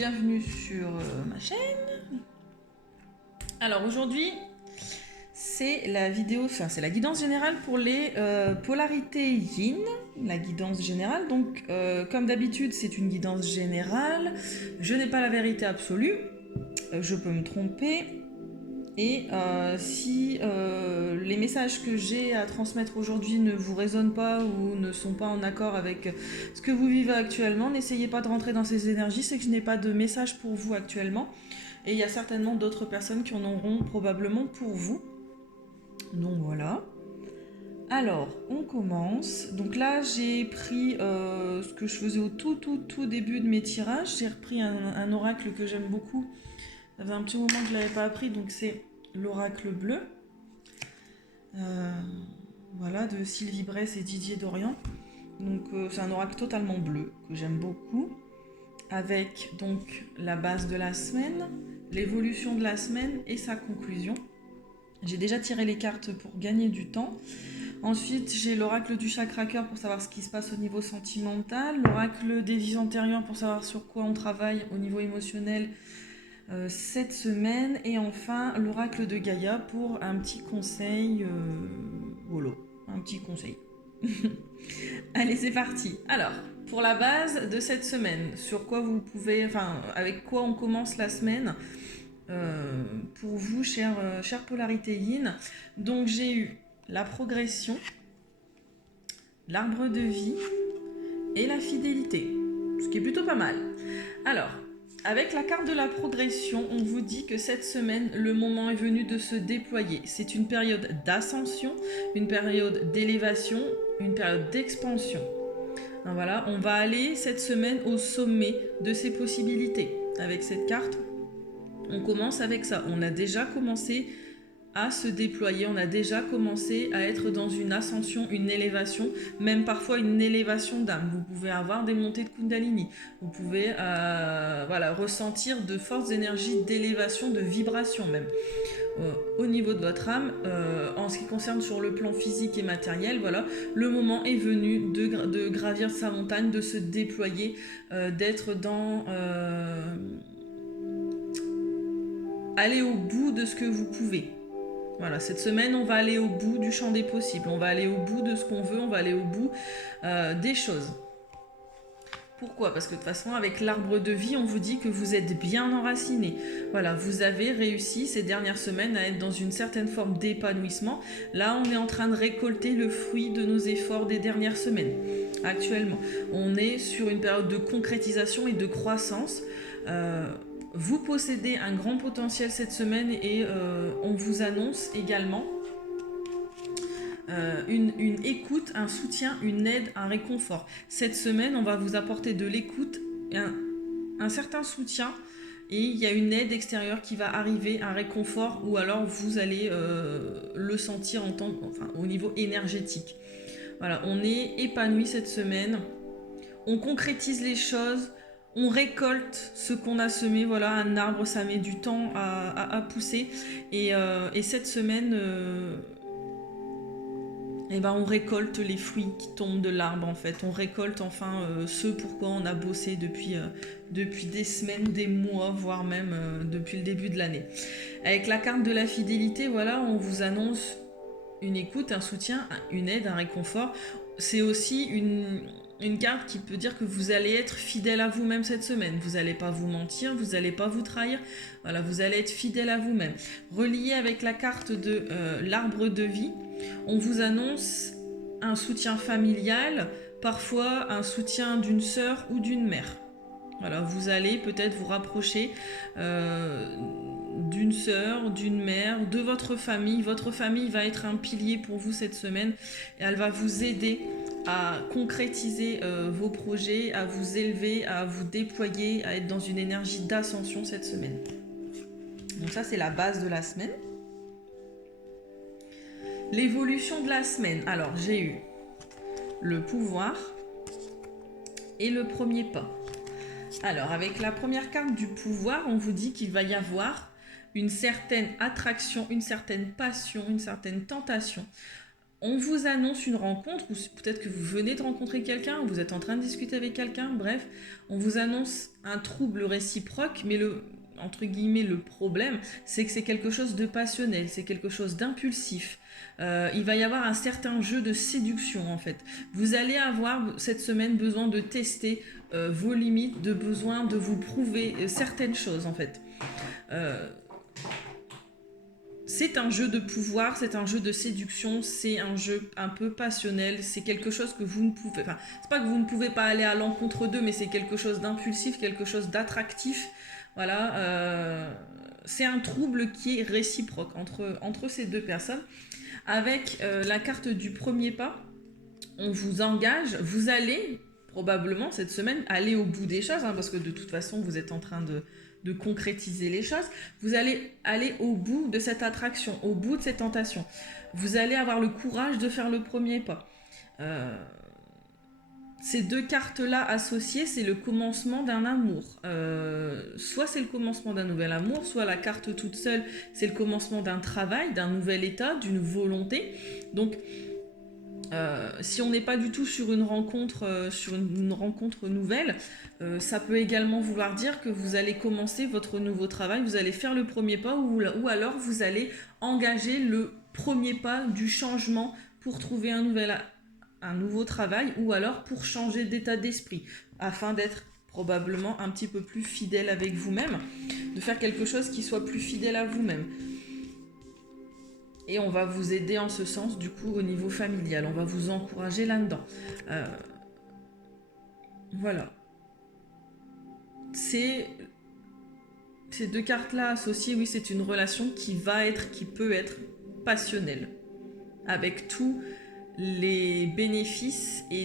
bienvenue sur ma chaîne. Alors aujourd'hui, c'est la vidéo, enfin c'est la guidance générale pour les polarités yin, la guidance générale. Donc comme d'habitude, c'est une guidance générale. Je n'ai pas la vérité absolue, je peux me tromper. Et si les messages que j'ai à transmettre aujourd'hui ne vous résonnent pas ou ne sont pas en accord avec ce que vous vivez actuellement, n'essayez pas de rentrer dans ces énergies, c'est que je n'ai pas de message pour vous actuellement. Et il y a certainement d'autres personnes qui en auront probablement pour vous. Donc voilà. Alors, on commence. Donc là, j'ai pris ce que je faisais au tout début de mes tirages. J'ai repris un oracle que j'aime beaucoup. Ça faisait un petit moment que je ne l'avais pas appris, donc c'est l'oracle bleu. Voilà, de Sylvie Bresse et Didier Dorian. Donc c'est un oracle totalement bleu que j'aime beaucoup. Avec donc la base de la semaine, l'évolution de la semaine et sa conclusion. J'ai déjà tiré les cartes pour gagner du temps. Ensuite, j'ai l'oracle du chakra cœur pour savoir ce qui se passe au niveau sentimental, l'oracle des vies antérieures pour savoir sur quoi on travaille au niveau émotionnel cette semaine, et enfin l'oracle de Gaïa pour un petit conseil holo, un petit conseil. Allez, c'est parti. Alors, pour la base de cette semaine, sur quoi vous pouvez, enfin, avec quoi on commence la semaine pour vous, chère polarité yin. Donc, j'ai eu la progression, l'arbre de vie et la fidélité, ce qui est plutôt pas mal. Alors, avec la carte de la progression, on vous dit que cette semaine, le moment est venu de se déployer. C'est une période d'ascension, une période d'élévation, une période d'expansion. Voilà, on va aller cette semaine au sommet de ses possibilités. Avec cette carte, on commence avec ça. On a déjà commencé à se déployer, on a déjà commencé à être dans une ascension, une élévation, même parfois une élévation d'âme. Vous pouvez avoir des montées de Kundalini, vous pouvez ressentir de fortes énergies d'élévation, de vibration même. Au niveau de votre âme, en ce qui concerne sur le plan physique et matériel, voilà, le moment est venu de gravir sa montagne, de se déployer, d'être dans... aller au bout de ce que vous pouvez. Voilà, cette semaine, on va aller au bout du champ des possibles, on va aller au bout de ce qu'on veut, on va aller au bout des choses. Pourquoi ? Parce que de toute façon, avec l'arbre de vie, on vous dit que vous êtes bien enraciné. Voilà, vous avez réussi ces dernières semaines à être dans une certaine forme d'épanouissement. Là, on est en train de récolter le fruit de nos efforts des dernières semaines. Actuellement, on est sur une période de concrétisation et de croissance. Vous possédez un grand potentiel cette semaine et on vous annonce également une écoute, un soutien, une aide, un réconfort. Cette semaine, on va vous apporter de l'écoute, un certain soutien, et il y a une aide extérieure qui va arriver, un réconfort, ou alors vous allez le sentir au niveau énergétique. Voilà, on est épanoui cette semaine, on concrétise les choses, on récolte ce qu'on a semé. Voilà, un arbre, ça met du temps à pousser, et cette semaine... on récolte les fruits qui tombent de l'arbre en fait. On récolte enfin ce pourquoi on a bossé depuis des semaines, des mois, voire même depuis le début de l'année. Avec la carte de la fidélité, voilà, on vous annonce une écoute, un soutien, une aide, un réconfort. C'est aussi une carte qui peut dire que vous allez être fidèle à vous-même cette semaine. Vous n'allez pas vous mentir, vous n'allez pas vous trahir. Voilà, vous allez être fidèle à vous-même. Relié avec la carte de l'arbre de vie, on vous annonce un soutien familial, parfois un soutien d'une sœur ou d'une mère. Voilà, vous allez peut-être vous rapprocher d'une sœur, d'une mère, de votre famille. Votre famille va être un pilier pour vous cette semaine et elle va vous aider à concrétiser vos projets, à vous élever, à vous déployer, à être dans une énergie d'ascension cette semaine. Donc ça, c'est la base de la semaine. L'évolution de la semaine. Alors, j'ai eu le pouvoir et le premier pas. Alors, avec la première carte du pouvoir, on vous dit qu'il va y avoir une certaine attraction, une certaine passion, une certaine tentation On vous annonce une rencontre, ou peut-être que vous venez de rencontrer quelqu'un, vous êtes en train de discuter avec quelqu'un, bref, on vous annonce un trouble réciproque, mais entre guillemets, le problème, c'est que c'est quelque chose de passionnel, c'est quelque chose d'impulsif. Il va y avoir un certain jeu de séduction, en fait. Vous allez avoir, cette semaine, besoin de tester vos limites, de besoin de vous prouver certaines choses, en fait. C'est un jeu de pouvoir, c'est un jeu de séduction, c'est un jeu un peu passionnel, c'est quelque chose que vous ne pouvez... Enfin, c'est pas que vous ne pouvez pas aller à l'encontre d'eux, mais c'est quelque chose d'impulsif, quelque chose d'attractif. Voilà, c'est un trouble qui est réciproque entre ces deux personnes. Avec la carte du premier pas, on vous engage, vous allez probablement cette semaine aller au bout des choses, hein, parce que de toute façon vous êtes en train de concrétiser les choses, vous allez aller au bout de cette attraction, au bout de cette tentation. Vous allez avoir le courage de faire le premier pas. Ces deux cartes-là associées, c'est le commencement d'un amour. Soit c'est le commencement d'un nouvel amour, soit la carte toute seule, c'est le commencement d'un travail, d'un nouvel état, d'une volonté. Donc, si on n'est pas du tout sur une rencontre, nouvelle, ça peut également vouloir dire que vous allez commencer votre nouveau travail, vous allez faire le premier pas ou alors vous allez engager le premier pas du changement pour trouver un nouveau travail ou alors pour changer d'état d'esprit afin d'être probablement un petit peu plus fidèle avec vous-même, de faire quelque chose qui soit plus fidèle à vous-même. Et on va vous aider en ce sens, du coup, au niveau familial. On va vous encourager là-dedans. Voilà. Ces deux cartes-là associées, oui, c'est une relation qui peut être passionnelle. Avec tous les bénéfices et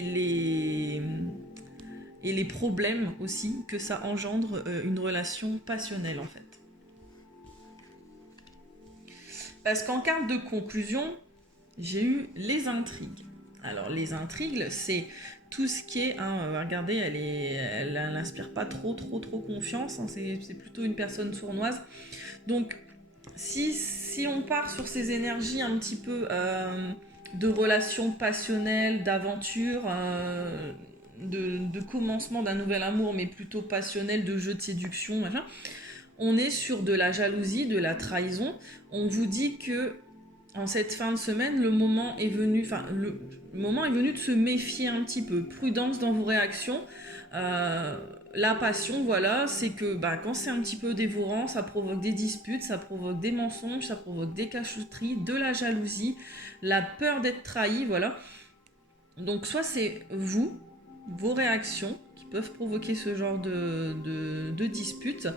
les problèmes aussi que ça engendre une relation passionnelle, en fait. Parce qu'en carte de conclusion, j'ai eu les intrigues. Alors, les intrigues, c'est tout ce qui est... regardez, elle n'inspire pas trop confiance. Hein, c'est plutôt une personne sournoise. Donc, si on part sur ces énergies un petit peu de relations passionnelles, d'aventure, de commencement d'un nouvel amour, mais plutôt passionnel, de jeu de séduction, machin, on est sur de la jalousie, de la trahison. On vous dit que en cette fin de semaine, le moment est venu de se méfier un petit peu. Prudence dans vos réactions. La passion, voilà, c'est que quand c'est un petit peu dévorant, ça provoque des disputes, ça provoque des mensonges, ça provoque des cachotteries, de la jalousie, la peur d'être trahi, voilà. Donc soit c'est vos réactions, qui peuvent provoquer ce genre de disputes,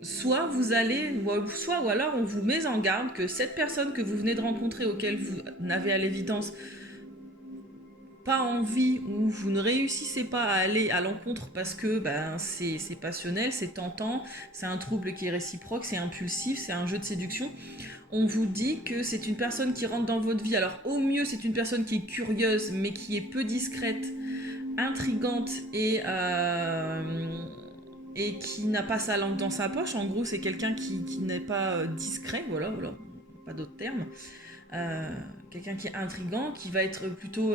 soit ou alors on vous met en garde que cette personne que vous venez de rencontrer, auquel vous n'avez à l'évidence pas envie ou vous ne réussissez pas à aller à l'encontre parce que c'est passionnel, c'est tentant, c'est un trouble qui est réciproque, c'est impulsif, c'est un jeu de séduction. On vous dit que c'est une personne qui rentre dans votre vie. Alors au mieux c'est une personne qui est curieuse mais qui est peu discrète, intrigante et qui n'a pas sa langue dans sa poche. En gros, c'est quelqu'un qui n'est pas discret, voilà, pas d'autre terme. Quelqu'un qui est intrigant, qui va être plutôt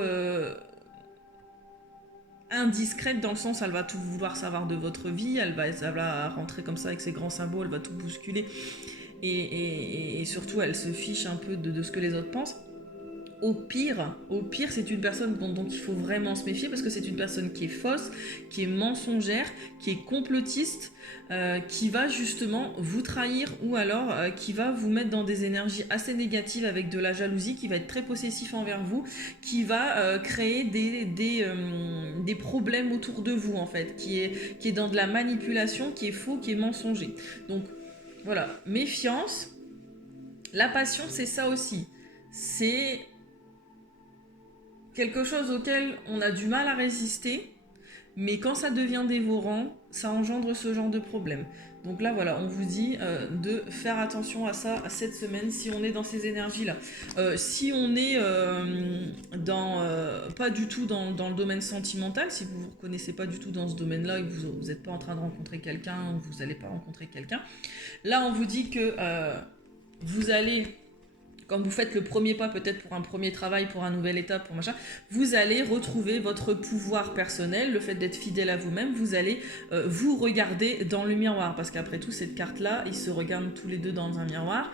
indiscrète dans le sens, elle va tout vouloir savoir de votre vie, elle va rentrer comme ça avec ses grands sabots, elle va tout bousculer, et surtout, elle se fiche un peu de ce que les autres pensent. Au pire, c'est une personne dont il faut vraiment se méfier parce que c'est une personne qui est fausse, qui est mensongère, qui est complotiste, qui va justement vous trahir ou alors qui va vous mettre dans des énergies assez négatives avec de la jalousie, qui va être très possessif envers vous, qui va créer des problèmes autour de vous en fait, qui est dans de la manipulation, qui est faux, qui est mensonger. Donc voilà, méfiance. La passion, c'est ça aussi. C'est quelque chose auquel on a du mal à résister, mais quand ça devient dévorant, ça engendre ce genre de problème. Donc là, voilà, on vous dit de faire attention à ça cette semaine, si on est dans ces énergies-là. Si on est pas du tout dans le domaine sentimental, si vous ne vous reconnaissez pas du tout dans ce domaine-là et que vous n'êtes pas en train de rencontrer quelqu'un ou vous n'allez pas rencontrer quelqu'un, là, on vous dit que vous allez quand vous faites le premier pas peut-être pour un premier travail, pour un nouvel état, pour machin, vous allez retrouver votre pouvoir personnel, le fait d'être fidèle à vous-même, vous allez vous regarder dans le miroir, parce qu'après tout, cette carte-là, ils se regardent tous les deux dans un miroir,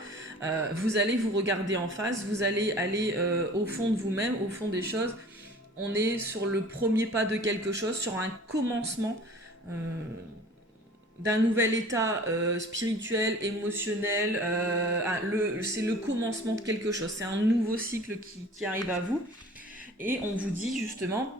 vous allez vous regarder en face, vous allez aller au fond de vous-même, au fond des choses, on est sur le premier pas de quelque chose, sur un commencement d'un nouvel état spirituel, émotionnel, c'est le commencement de quelque chose, c'est un nouveau cycle qui arrive à vous, et on vous dit justement,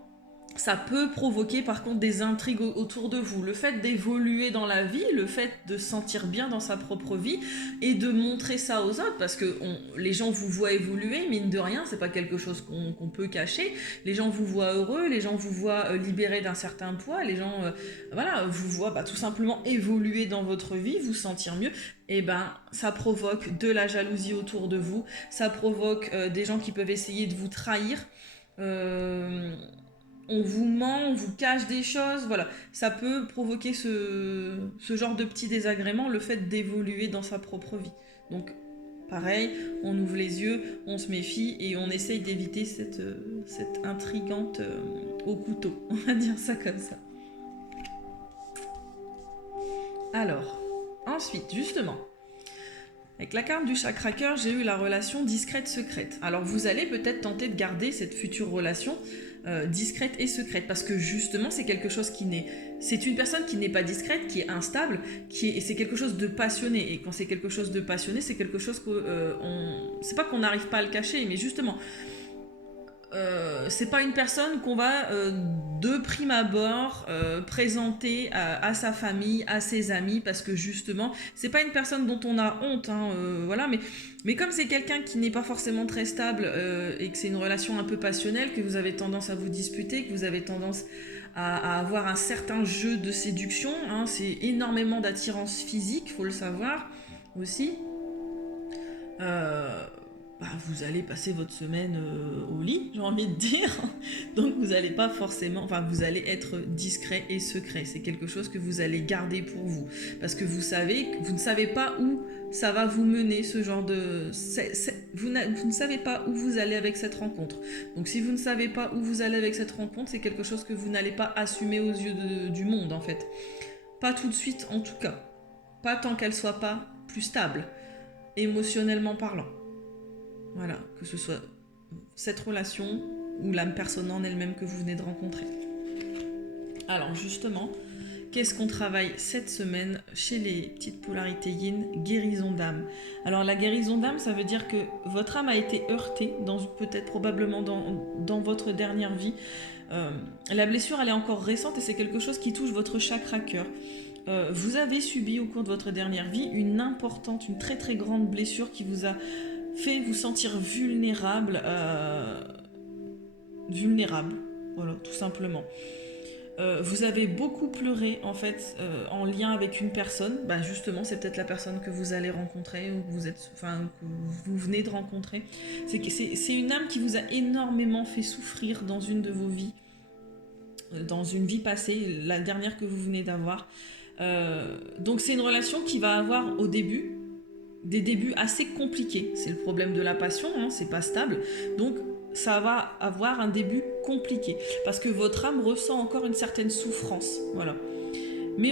ça peut provoquer par contre des intrigues autour de vous, le fait d'évoluer dans la vie, le fait de se sentir bien dans sa propre vie, et de montrer ça aux autres, parce que les gens vous voient évoluer, mine de rien, c'est pas quelque chose qu'on peut cacher, les gens vous voient heureux, les gens vous voient libérés d'un certain poids, les gens voilà, vous voient tout simplement évoluer dans votre vie, vous sentir mieux, et ben ça provoque de la jalousie autour de vous, ça provoque des gens qui peuvent essayer de vous trahir, on vous ment, on vous cache des choses, voilà. Ça peut provoquer ce genre de petits désagréments, le fait d'évoluer dans sa propre vie. Donc, pareil, on ouvre les yeux, on se méfie et on essaye d'éviter cette intrigante au couteau. On va dire ça comme ça. Alors, ensuite, justement, avec la carte du chakra cœur, j'ai eu la relation discrète-secrète. Alors, vous allez peut-être tenter de garder cette future relation discrète et secrète, parce que justement c'est quelque chose qui n'est, c'est une personne qui n'est pas discrète, qui est instable, et c'est quelque chose de passionné, et quand c'est quelque chose de passionné, c'est quelque chose que c'est pas qu'on n'arrive pas à le cacher, mais justement c'est pas une personne qu'on va de prime abord présenter à sa famille, à ses amis, parce que justement c'est pas une personne dont on a honte, hein, voilà, mais comme c'est quelqu'un qui n'est pas forcément très stable et que c'est une relation un peu passionnelle, que vous avez tendance à vous disputer, que vous avez tendance à avoir un certain jeu de séduction, hein, c'est énormément d'attirance physique, faut le savoir aussi. Vous allez passer votre semaine au lit, j'ai envie de dire. Donc vous allez pas forcément, vous allez être discret et secret. C'est quelque chose que vous allez garder pour vous, parce que vous ne savez pas où ça va vous mener, ce genre de, vous ne savez pas où vous allez avec cette rencontre. Donc si vous ne savez pas où vous allez avec cette rencontre, c'est quelque chose que vous n'allez pas assumer aux yeux du monde en fait. Pas tout de suite en tout cas. Pas tant qu'elle soit pas plus stable, émotionnellement parlant. Voilà, que ce soit cette relation ou la personne en elle-même que vous venez de rencontrer. Alors justement, qu'est-ce qu'on travaille cette semaine chez les petites polarités yin? Guérison d'âme. Alors la guérison d'âme, ça veut dire que votre âme a été heurtée, peut-être probablement dans votre dernière vie. La blessure, elle est encore récente et c'est quelque chose qui touche votre chakra cœur. Vous avez subi au cours de votre dernière vie une très très grande blessure qui vous a fait vous sentir vulnérable, voilà, tout simplement. Vous avez beaucoup pleuré en fait en lien avec une personne. Justement, c'est peut-être la personne que vous allez rencontrer ou que vous venez de rencontrer. C'est une âme qui vous a énormément fait souffrir dans une de vos vies, dans une vie passée, la dernière que vous venez d'avoir. Donc c'est une relation qui va avoir au début des débuts assez compliqués. C'est le problème de la passion, hein, c'est pas stable. Donc ça va avoir un début compliqué parce que votre âme ressent encore une certaine souffrance. Voilà. Mais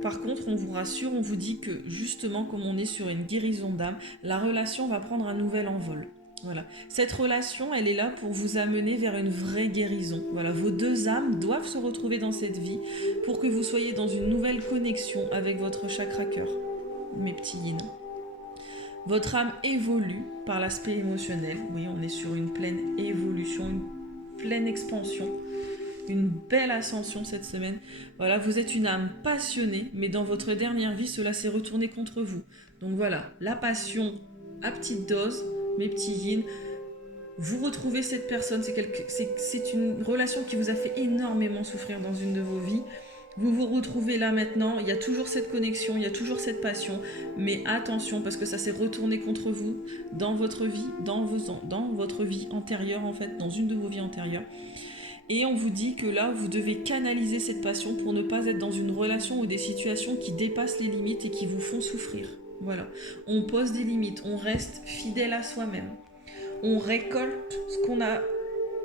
par contre, on vous rassure, on vous dit que justement, comme on est sur une guérison d'âme, la relation va prendre un nouvel envol. Voilà. Cette relation, elle est là pour vous amener vers une vraie guérison. Voilà. Vos deux âmes doivent se retrouver dans cette vie pour que vous soyez dans une nouvelle connexion avec votre chakra cœur, mes petits yin. Votre âme évolue par l'aspect émotionnel. Oui, on est sur une pleine évolution, une pleine expansion, une belle ascension cette semaine. Voilà, vous êtes une âme passionnée, mais dans votre dernière vie, cela s'est retourné contre vous. Donc voilà, la passion à petite dose, mes petits yin. Vous retrouvez cette personne, c'est une relation qui vous a fait énormément souffrir dans une de vos vies. Vous vous retrouvez là maintenant, il y a toujours cette connexion, il y a toujours cette passion, mais attention parce que ça s'est retourné contre vous dans votre vie, dans votre vie antérieure en fait, dans une de vos vies antérieures. Et on vous dit que là, vous devez canaliser cette passion pour ne pas être dans une relation ou des situations qui dépassent les limites et qui vous font souffrir. Voilà. On pose des limites, on reste fidèle à soi-même. On récolte ce qu'on a.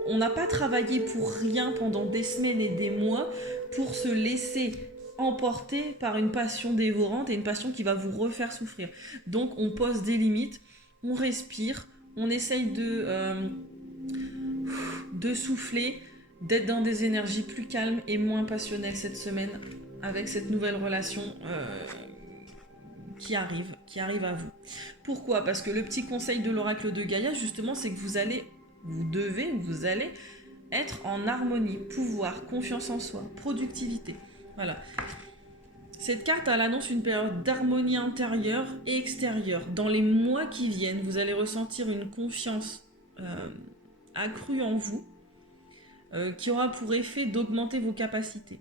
On n'a pas travaillé pour rien pendant des semaines et des mois pour se laisser emporter par une passion dévorante et une passion qui va vous refaire souffrir. Donc on pose des limites, on respire, on essaye de souffler, d'être dans des énergies plus calmes et moins passionnelles cette semaine avec cette nouvelle relation qui arrive à vous. Pourquoi? Parce que le petit conseil de l'oracle de Gaïa, justement, c'est que vous allez être en harmonie, pouvoir, confiance en soi, productivité. Voilà. Cette carte, elle annonce une période d'harmonie intérieure et extérieure. Dans les mois qui viennent, vous allez ressentir une confiance accrue en vous qui aura pour effet d'augmenter vos capacités.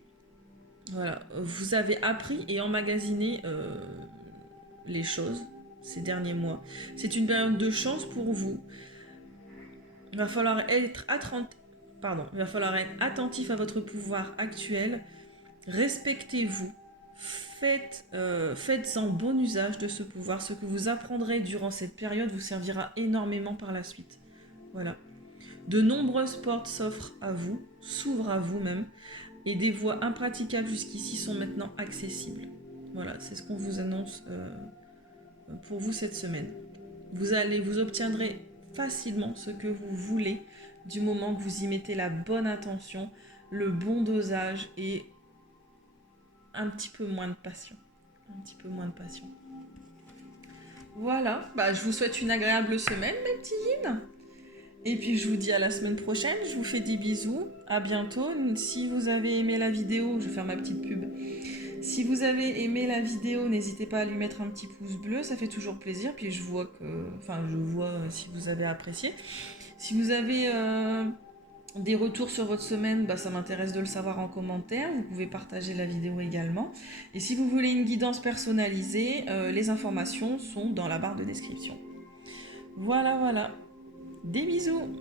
Voilà. Vous avez appris et emmagasiné les choses ces derniers mois. C'est une période de chance pour vous. Il va falloir être attentif à votre pouvoir actuel. Respectez-vous. Faites-en bon usage de ce pouvoir. Ce que vous apprendrez durant cette période vous servira énormément par la suite. Voilà. De nombreuses portes s'ouvrent à vous même, et des voies impraticables jusqu'ici sont maintenant accessibles. Voilà, c'est ce qu'on vous annonce pour vous cette semaine. Vous obtiendrez facilement ce que vous voulez du moment que vous y mettez la bonne intention, le bon dosage et un petit peu moins de passion. Voilà, je vous souhaite une agréable semaine, mes petits yin. Et puis je vous dis à la semaine prochaine, je vous fais des bisous, à bientôt. Si vous avez aimé la vidéo, je vais faire ma petite pub. Si vous avez aimé la vidéo, n'hésitez pas à lui mettre un petit pouce bleu, ça fait toujours plaisir. Puis je vois si vous avez apprécié. Si vous avez des retours sur votre semaine, ça m'intéresse de le savoir en commentaire. Vous pouvez partager la vidéo également. Et si vous voulez une guidance personnalisée, les informations sont dans la barre de description. Voilà. Des bisous!